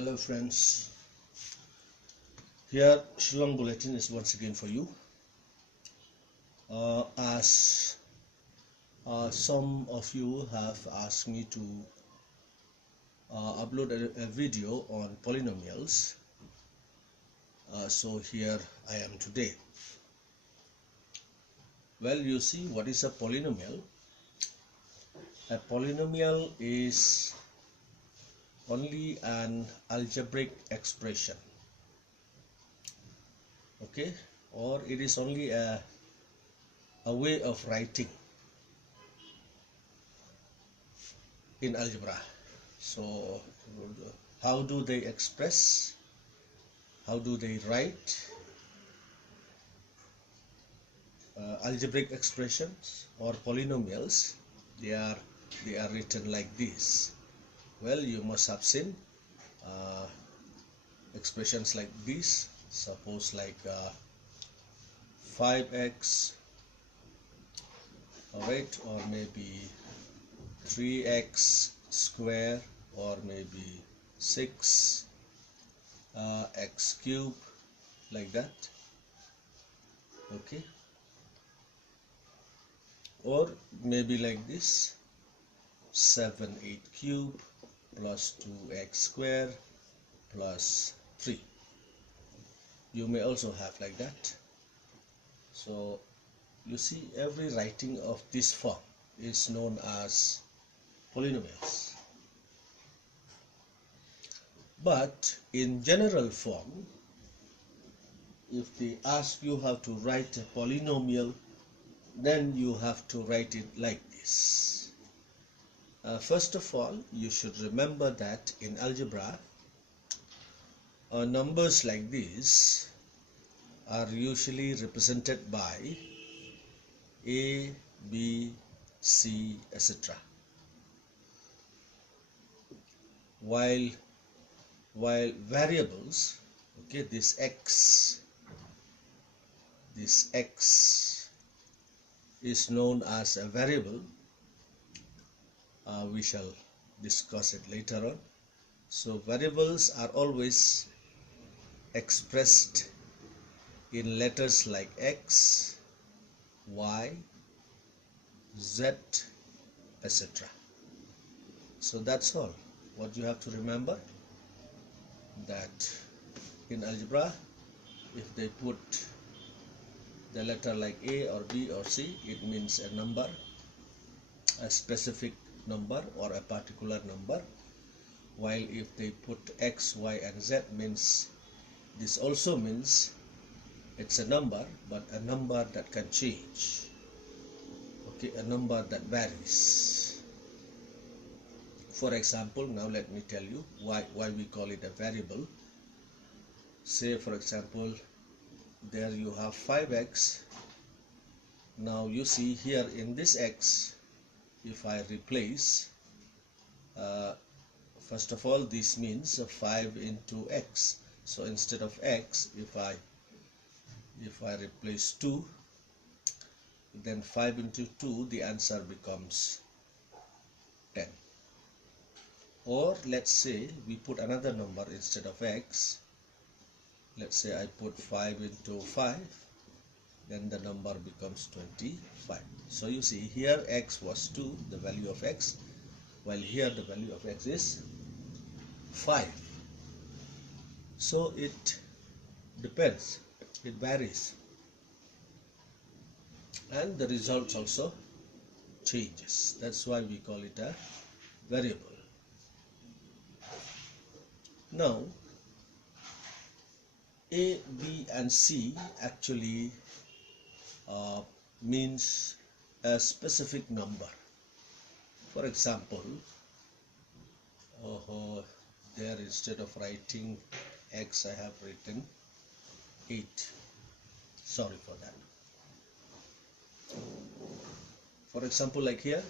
Hello friends, here Shillong Bulletin is once again for you. As some of you have asked me to upload a video on polynomials, so here I am today. Well, you see, what is a polynomial? A polynomial is only an algebraic expression, okay, or it is only a way of writing in algebra. So how do they express, how do they write algebraic expressions or polynomials? They are written like this. Well, you must have seen expressions like this. Suppose like 5x, alright, or maybe 3x square, or maybe 6 x cube, like that, okay, or maybe like this, 7/8 cube plus 2x square plus 3. You may also have like that. So you see, every writing of this form is known as polynomials. But in general form, if they ask you how to write a polynomial, then you have to write it like this. First of all, you should remember that in algebra, numbers like these are usually represented by A, B, C, etc. While variables, okay, this x is known as a variable. We shall discuss it later on. So variables are always expressed in letters like x, y, z, etc. So that's all what you have to remember, that in algebra, if they put the letter like A or B or C, it means a number, a specific number or a particular number, while if they put x, y and z, means this also means it's a number, but a number that can change, okay, a number that varies. For example, now let me tell you why we call it a variable. Say for example, there you have 5x. Now you see here in this x, if I replace, first of all, this means 5 into x. So instead of x, if I replace 2, then 5 into 2, the answer becomes 10. Or let's say we put another number instead of x. Let's say I put 5 into 5, then the number becomes 25. So you see, here x was 2, the value of x, while here the value of x is 5. So it depends, it varies, and the results also changes. That's why we call it a variable. Now A, B and C actually means a specific number. For example, there instead of writing x, I have written 8. Sorry for that. For example, like here,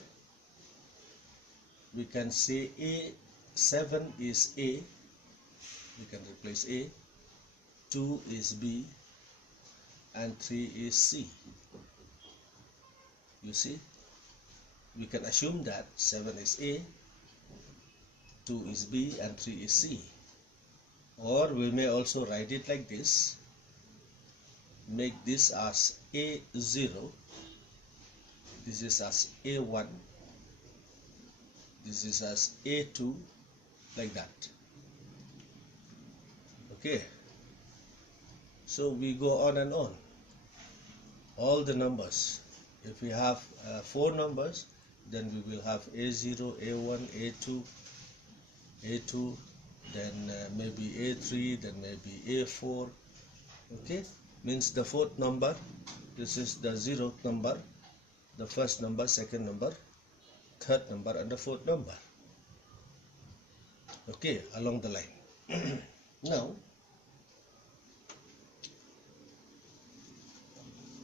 we can say A, 7 is A, we can replace A, 2 is B, and 3 is C. You see, we can assume that 7 is A, 2 is B, and 3 is C. or we may also write it like this. Make this as A0, this is as A1, this is as A2, like that. Okay, so we go on and on. All the numbers, if we have 4 numbers, then we will have A0, A1, A2, A2, then maybe A3, then maybe A4. Okay, means the 4th number, this is the 0th number, the 1st number, 2nd number, 3rd number, and the 4th number. Okay, along the line. Now,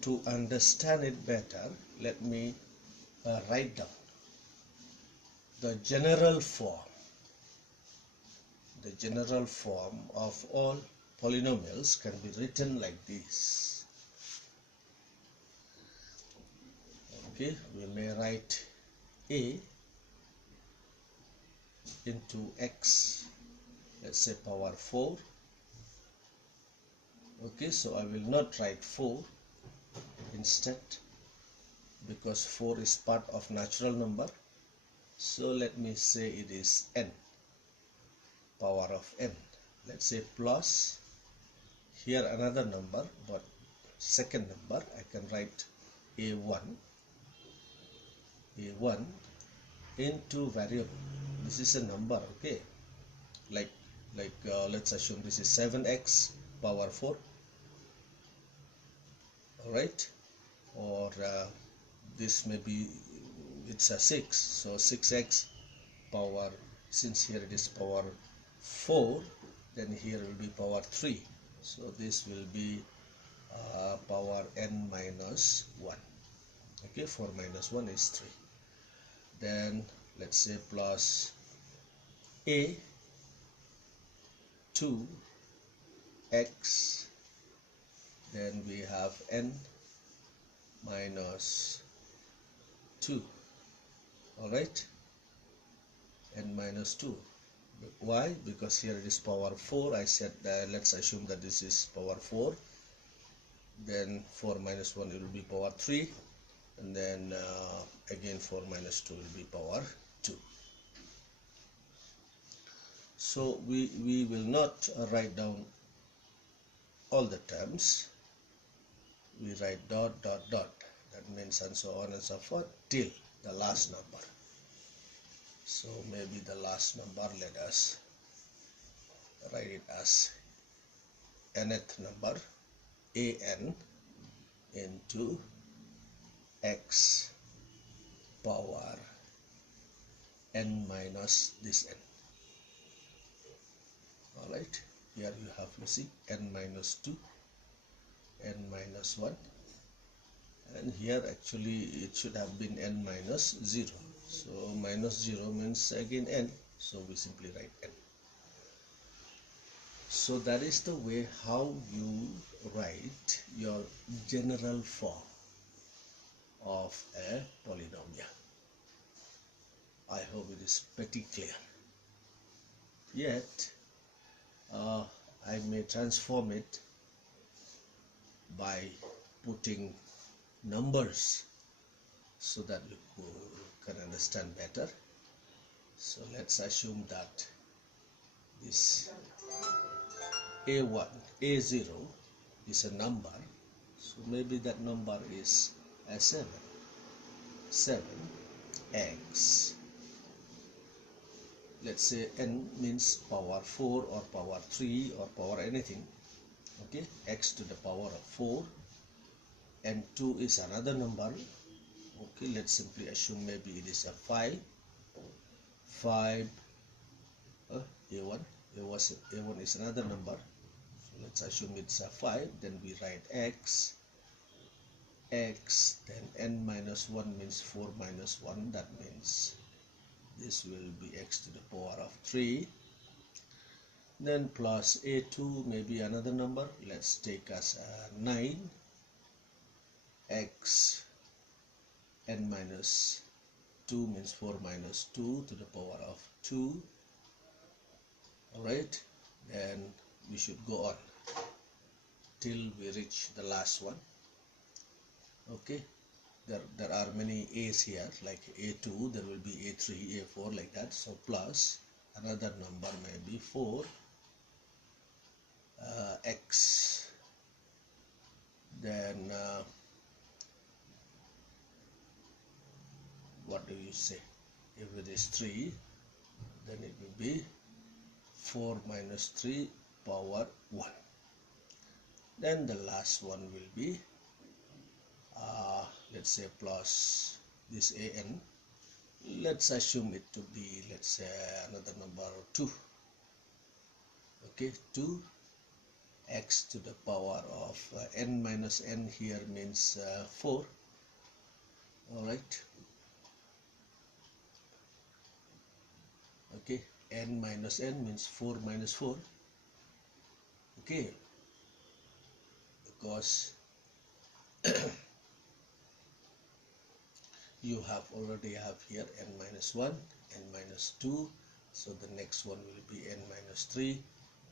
to understand it better, let me write down the general form. The general form of all polynomials can be written like this. Okay, we may write a into x, let's say power 4. Okay, so I will not write 4 instead, because 4 is part of natural number. So let me say it is n, power of n. Let's say plus, here another number, but second number, I can write a1 into variable. This is a number, okay, like let's assume this is 7x power 4, all right, or this may be, it's a 6, so 6x power, since here it is power 4, then here will be power 3, so this will be power n minus 1. Okay, 4 minus 1 is 3. Then let's say plus a 2x, then we have n minus 2, all right, n minus 2. Why? Because here it is power 4. I said let's assume that this is power 4, then 4 minus 1 it will be power 3, and then again 4 minus 2 will be power 2. So we will not write down all the terms. We write dot dot dot, that means, and so on and so forth till the last number. So maybe the last number, let us write it as nth number, an into x power n minus this n. All right, here you have, you see, n minus 2, n minus 1, and here actually it should have been n minus 0. So minus 0 means again n, so we simply write n. So that is the way how you write your general form of a polynomial. I hope it is pretty clear. Yet I may transform it by putting numbers so that you can understand better. So let's assume that this A0 is a number, so maybe that number is a 7x. Let's say n means power 4 or power 3 or power anything, okay, x to the power of 4, and 2 is another number. Okay, let's simply assume maybe it is a 5 a1 is another number, so let's assume it's a 5, then we write x, then n minus 1 means 4 minus 1, that means this will be x to the power of 3, then plus a2, maybe another number, let's take as 9 x n minus 2 means 4 minus 2 to the power of 2, all right, then we should go on till we reach the last one. Okay, there are many a's here, like a2, there will be a3, a4, like that. So plus another number, maybe 4 x, then what do you say? If it is 3, then it will be 4 minus 3 power 1. Then the last one will be let's say plus this an. Let's assume it to be, let's say, another number 2. Okay, 2 x to the power of n minus n here means 4. All right. Okay, n minus n means 4 minus 4. Okay, because you already have here n minus 1, n minus 2, so the next one will be n minus 3,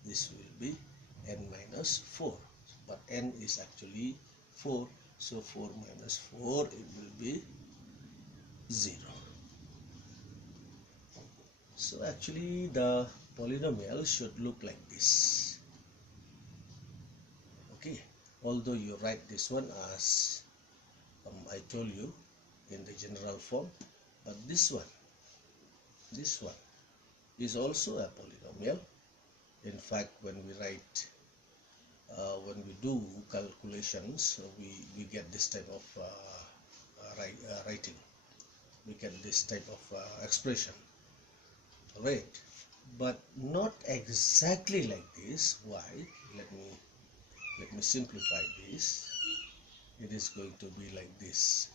this will be n minus 4, but n is actually 4, so 4 minus 4, it will be 0. So actually the polynomial should look like this. Okay, although you write this one as I told you in the general form, but this one is also a polynomial. In fact, when we write when we do calculations, we get this type of writing, we get this type of expression, right? But not exactly like this. Why? Let me simplify this. It is going to be like this.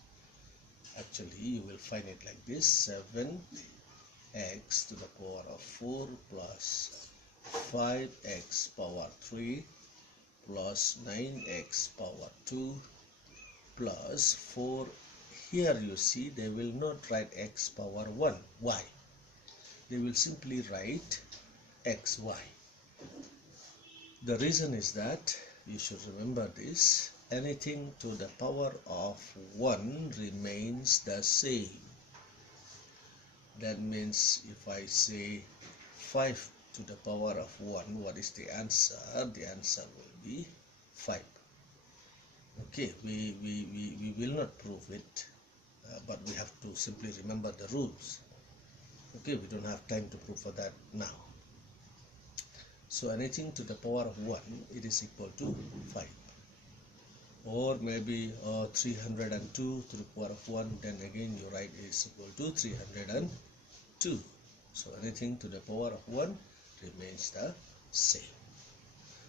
Actually, you will find it like this: 7x to the power of 4 plus 5x power 3 plus 9x power 2 plus 4. Here you see they will not write x power 1. Why? They will simply write xy. The reason is that, you should remember this, anything to the power of 1 remains the same. That means if I say 5 to the power of 1, what is the answer? The answer will be 5. Okay, we will not prove it, but we have to simply remember the rules. Okay, we don't have time to prove for that now. So anything to the power of 1, it is equal to 5. Or maybe 302 to the power of 1, then again you write is equal to 302. So anything to the power of 1 remains the same.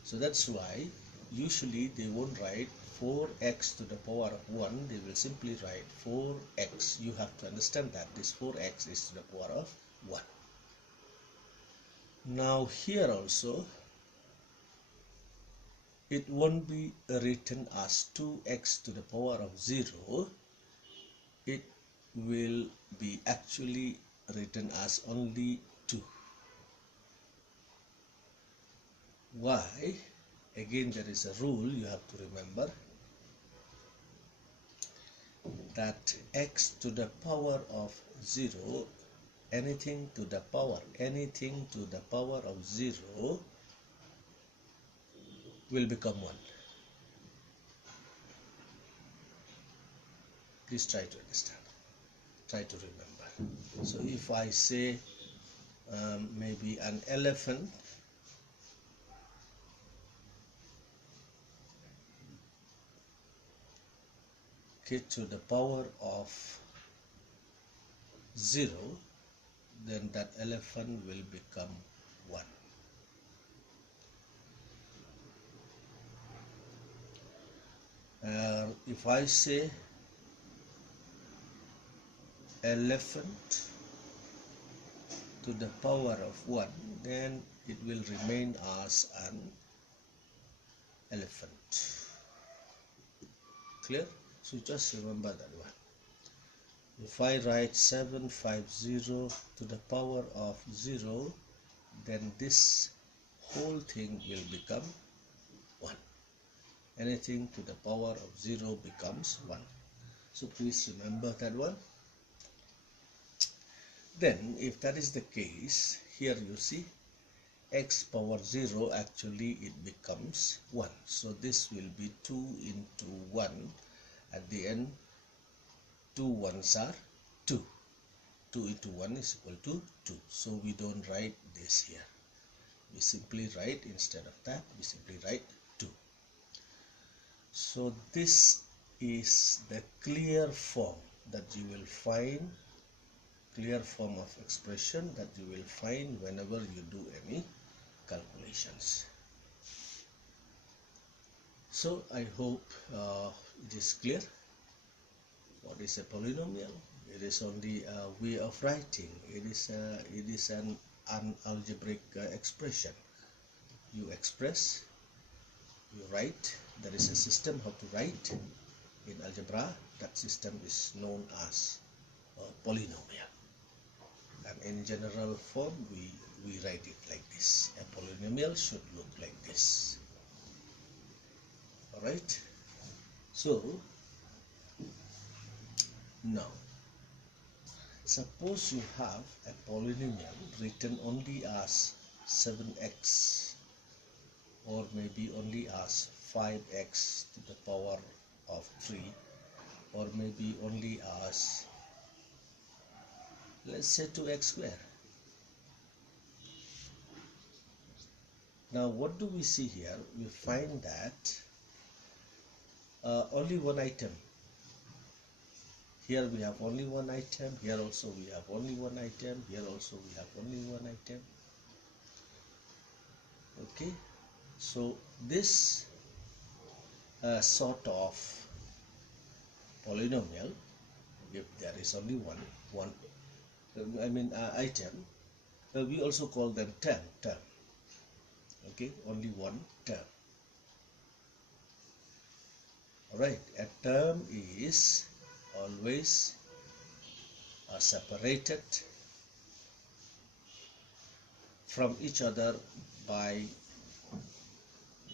So that's why usually they won't write 4x to the power of 1, they will simply write 4x. You have to understand that this 4x is to the power of 1. Now here also it won't be written as 2x to the power of 0. It will be actually written as only 2. Why? Again, there is a rule you have to remember, that x to the power of 0, anything to the power of 0 will become 1. Please try to understand, try to remember. So if I say maybe an elephant to the power of 0, then that elephant will become 1. If I say elephant to the power of 1, then it will remain as an elephant. Clear? So just remember that one. If I write 750 to the power of 0, then this whole thing will become 1. Anything to the power of 0 becomes 1. So please remember that one. Then if that is the case, here you see x power 0, actually it becomes 1. So this will be 2 into 1. At the end, 2 ones are 2. 2 into 1 is equal to 2. So we don't write this here. We simply write, instead of that, we simply write 2. So this is the clear form that you will find, clear form of expression that you will find whenever you do any calculations. So I hope it is clear. What is a polynomial? It is only a way of writing. It is an algebraic expression. You express, you write. There is a system how to write in algebra. That system is known as a polynomial. And in general form, we write it like this. A polynomial should look like this. Alright? So, now, suppose you have a polynomial written only as 7x, or maybe only as 5x to the power of 3, or maybe only as, let's say, 2x square. Now what do we see here? We find that only one item. Here we have only one item, here also we have only one item, here also we have only one item. Okay, so this sort of polynomial, if there is only one item, we also call them term. Okay, only one term. Alright, a term is always separated from each other by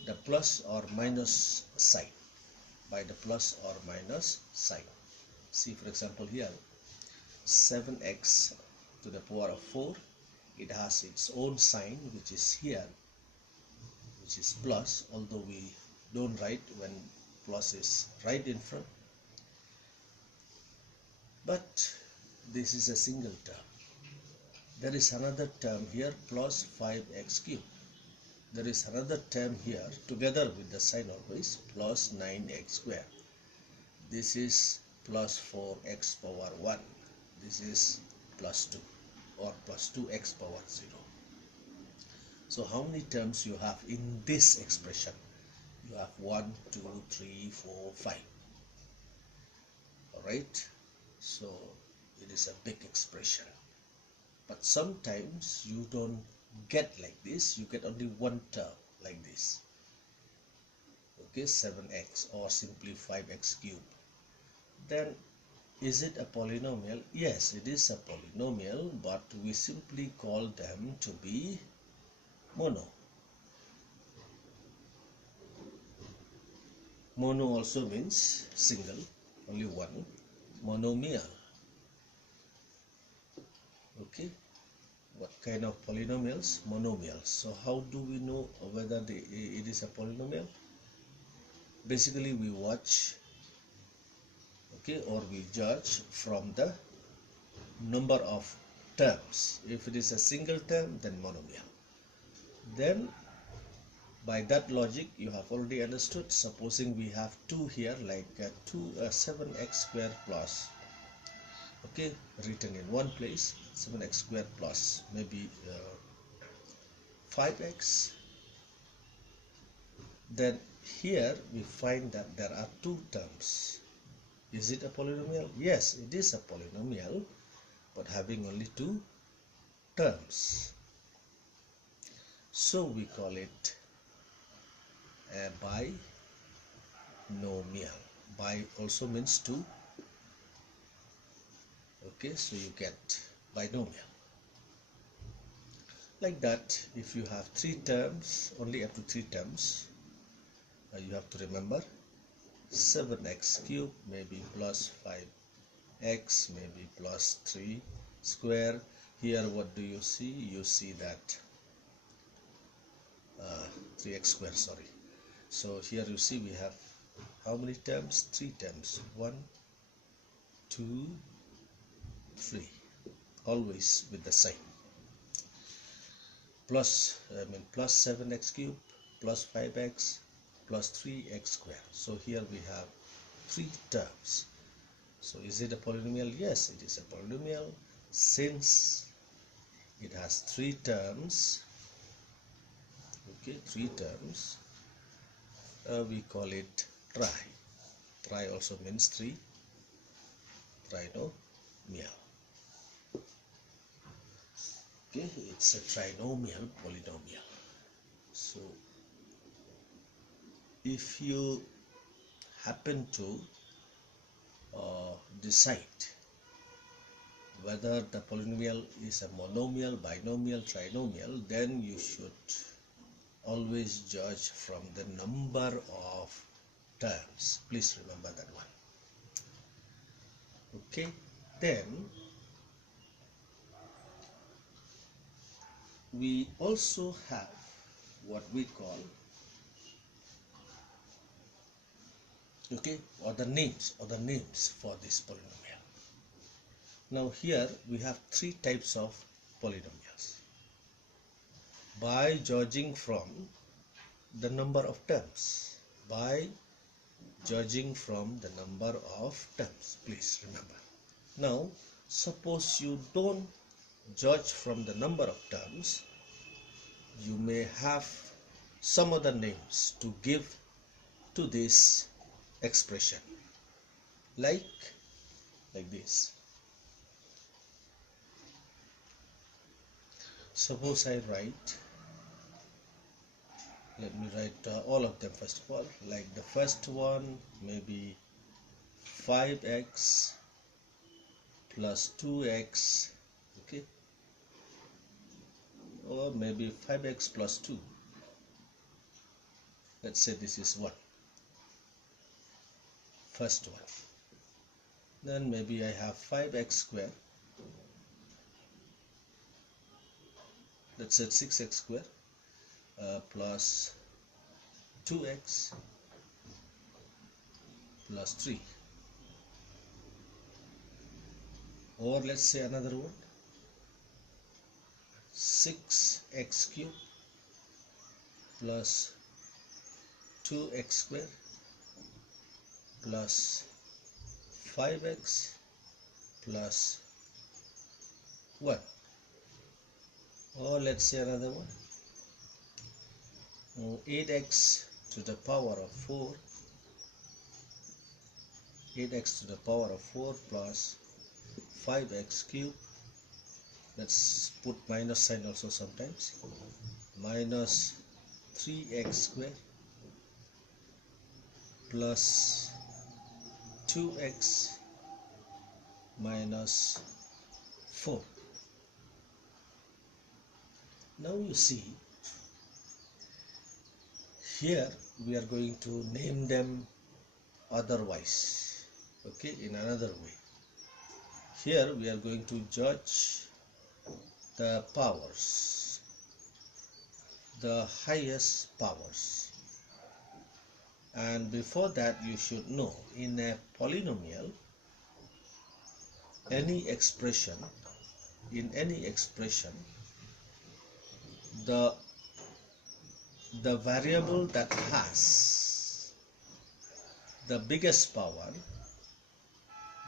the plus or minus sign. By the plus or minus sign. See, for example, here 7x to the power of 4, it has its own sign, which is here, which is plus, although we don't write when plus is right in front. But this is a single term. There is another term here, plus 5x cubed. There is another term here, together with the sign always, plus 9x squared. This is plus 4x power 1. This is plus 2, or plus 2x power 0. So how many terms you have in this expression? You have 1, 2, 3, 4, 5. Alright, so it is a big expression. But sometimes you don't get like this, you get only one term like this. Okay, 7x or simply 5x cubed. Then is it a polynomial? Yes, it is a polynomial, but we simply call them to be mono. Mono also means single, only one. Monomial. Okay, what kind of polynomials? Monomials. So how do we know whether it is a polynomial? Basically we watch, okay, or we judge from the number of terms. If it is a single term, then monomial. Then by that logic you have already understood, supposing we have 2 here, like 7x squared plus, okay, written in one place, 7x squared plus maybe 5x. Then here we find that there are 2 terms. Is it a polynomial? Yes, it is a polynomial, but having only 2 terms. So we call it a binomial. Bi also means 2. Okay, so you get binomial. Like that, if you have three terms, only up to three terms, you have to remember 7x cube maybe plus 5x maybe plus 3 square. Here what do you see? You see that 3x square, sorry. So here you see we have how many terms? Three terms. 1, 2, 3. Always with the sign. Plus 7x cube plus 5x plus 3x square. So here we have three terms. So is it a polynomial? Yes, it is a polynomial. Since it has three terms, okay, three terms, we call it tri. Tri also means three. Trinomial. Okay, it's a trinomial polynomial. So if you happen to decide whether the polynomial is a monomial, binomial, trinomial, then you should always judge from the number of terms. Please remember that one. Okay, then we also have what we call, okay, or the names for this polynomial. Now here we have three types of polynomials. By judging from the number of terms, please remember. Now suppose you don't judge from the number of terms, you may have some other names to give to this expression, like this. Suppose I write, let me write all of them first of all. Like the first one, maybe 5x plus 2x, okay, or maybe 5x plus 2. Let's say this is 1, first one. Then maybe I have 5x square, let's say 6x square plus 2x plus 3, or let's say another one, 6x cube plus 2x square plus 5x plus 1, or let's say another one, 8x to the power of 4, 8x to the power of 4 plus 5x cube, let's put minus sign also sometimes, minus 3x square plus 2x minus 4. Now you see, here we are going to name them otherwise, okay, in another way. Here we are going to judge the powers, the highest powers. And before that, you should know, in a polynomial, in any expression, the variable that has the biggest power,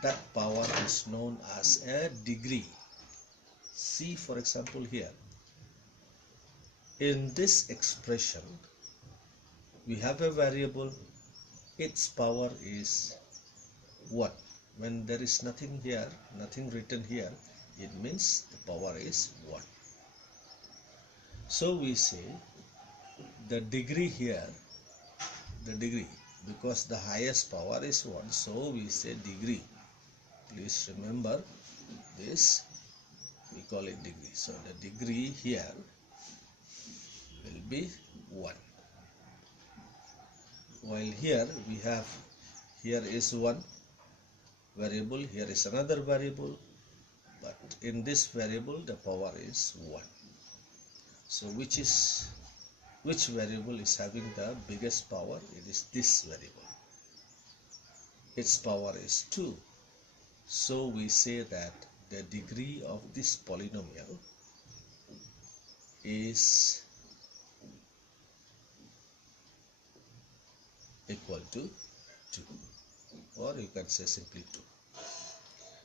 that power is known as a degree. See, for example, here in this expression we have a variable, its power is 1. When there is nothing here, nothing written here, it means the power is 1. So we say the degree here, the degree, because the highest power is 1, so we say degree. Please remember this, we call it degree. So the degree here be 1. While here we have, here is one variable, here is another variable, but in this variable the power is 1. So which variable is having the biggest power? It is this variable. Its power is 2. So we say that the degree of this polynomial is equal to 2, or you can say simply 2.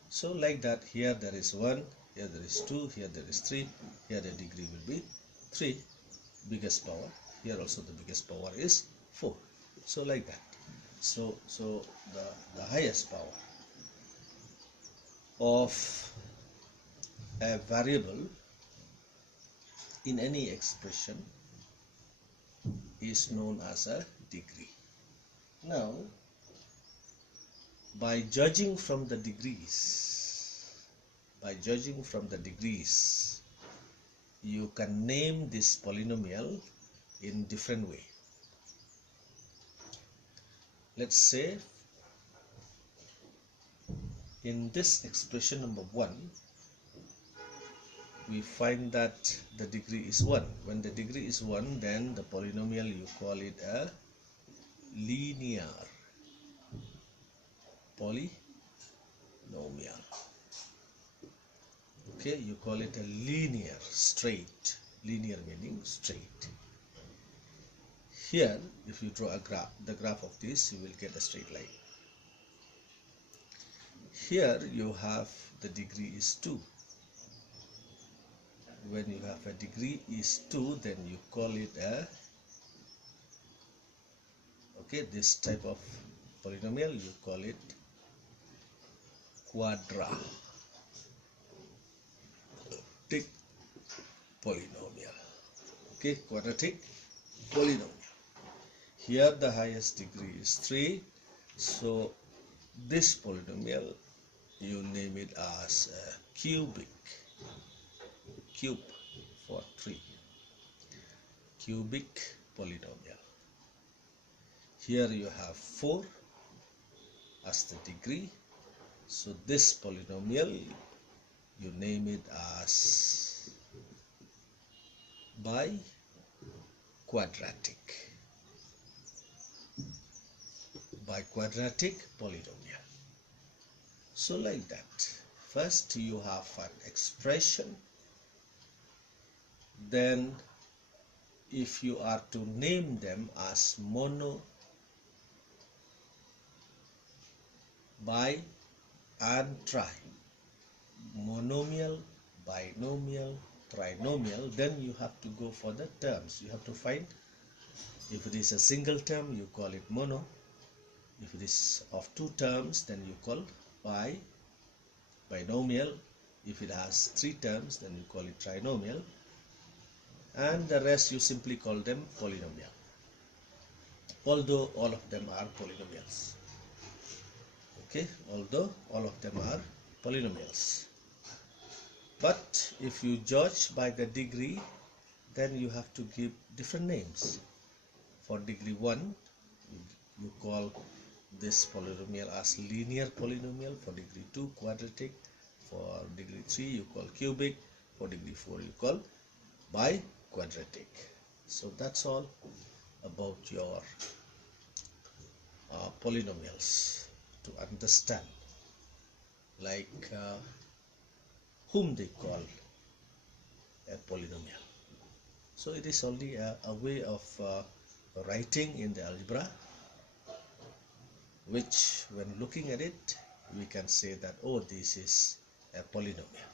So like that, here there is 1, here there is 2, here there is 3, here the degree will be 3, biggest power. Here also the biggest power is 4. So like that. So the highest power of a variable in any expression is known as a degree. Now, by judging from the degrees, you can name this polynomial in different way. Let's say in this expression number 1, we find that the degree is 1. When the degree is 1, then the polynomial, you call it a linear polynomial. Okay, you call it a linear, straight. Linear meaning straight. Here, if you draw a graph, the graph of this, you will get a straight line. Here you have the degree is 2. When you have a degree is 2, then you call it a, okay, this type of polynomial, you call it quadratic polynomial. Okay, quadratic polynomial. Here the highest degree is 3, so this polynomial, you name it as a cubic, cube for 3, cubic polynomial. Here you have 4 as the degree, so this polynomial, you name it as biquadratic polynomial. So like that, first you have an expression, then if you are to name them as mono, bi and tri, monomial, binomial, trinomial, then you have to go for the terms. You have to find, if it is a single term, you call it mono. If it is of 2 terms, then you call binomial. If it has 3 terms, then you call it trinomial, and the rest you simply call them polynomial, although all of them are polynomials. Okay, although all of them are polynomials. But if you judge by the degree, then you have to give different names. For degree 1, you call this polynomial as linear polynomial. For degree 2, quadratic. For degree 3, you call cubic. For degree 4, you call biquadratic. So that's all about your polynomials, to understand like whom they call a polynomial. So it is only a way of writing in the algebra, which when looking at it, we can say that, oh, this is a polynomial.